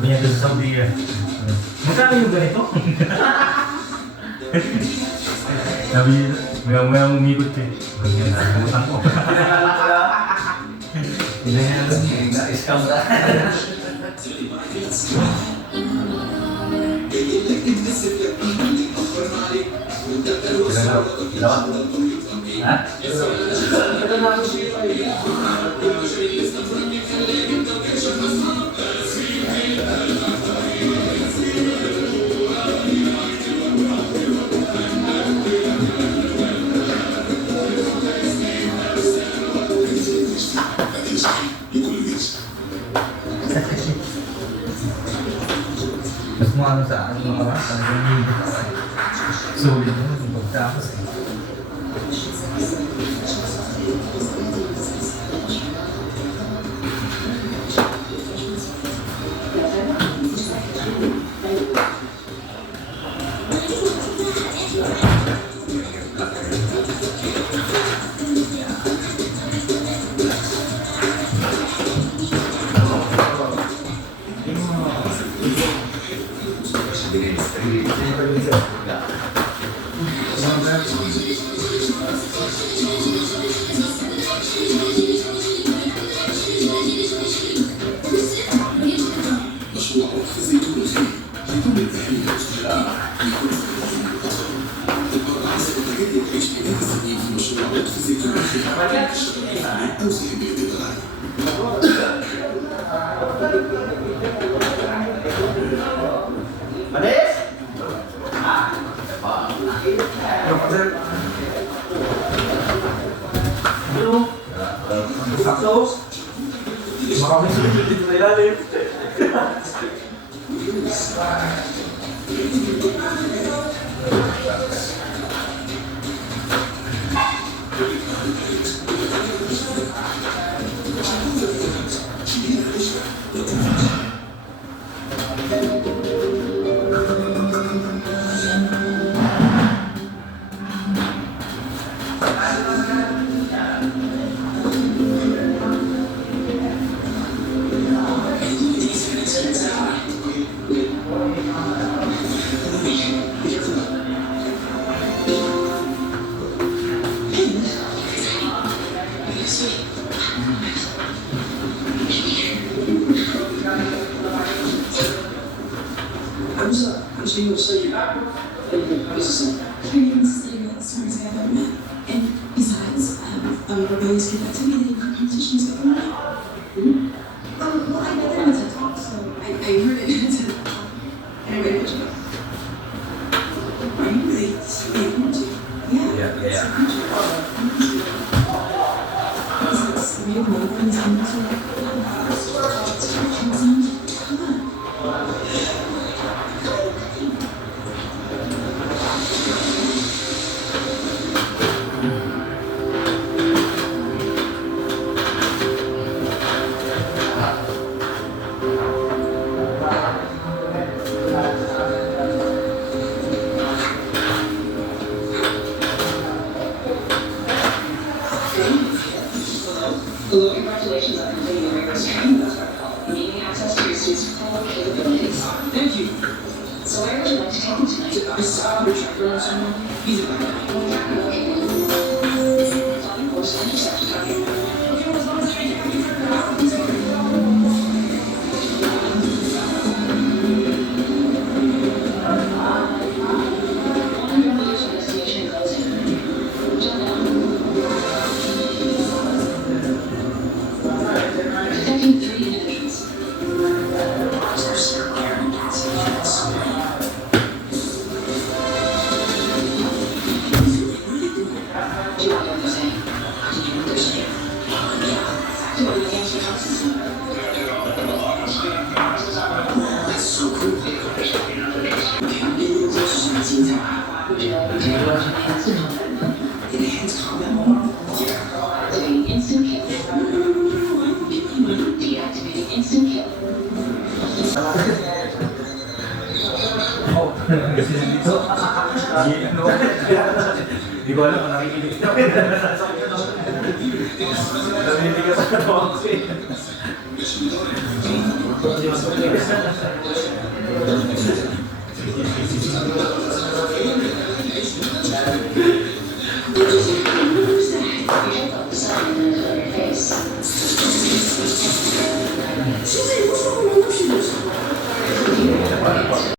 Sabi niya doon sa Saudi, magkano yung ganito? Sabi niya, may umikot eh. Ganyan, nakalimutan ko. Hindi niya doon. Na-scam ka. Ilan? Ha? Mas mo ano sa akin, mga kamas, talagang sulit mo, yung pagtapos eh. Manis? Ano? Sakto? Makamit dito sa ilalim. I'm seeing you say how does it sound? Her name is Steve, as far as I've ever met. And besides, rebellious kid activity, competitions go on. Well, I met them as a talk, so I heard it as a talk. And I read it. Are you really speaking to? Yeah. Is this real love and something? Hello, congratulations on completing the rigorous training thus far. Gaining access to your students' full capabilities. Thank you. So where would you like to take them tonight? I saw the tracker on someone. He's a bad guy. Well, tracker, okay. Planning course and interception target. Okay, as long as I can get for Enhanced combat mode. Activating instant kill. Deactivating instant kill. Kasi dito, hindi ko alam kung nakikinig na. Naninigas ako ako eh.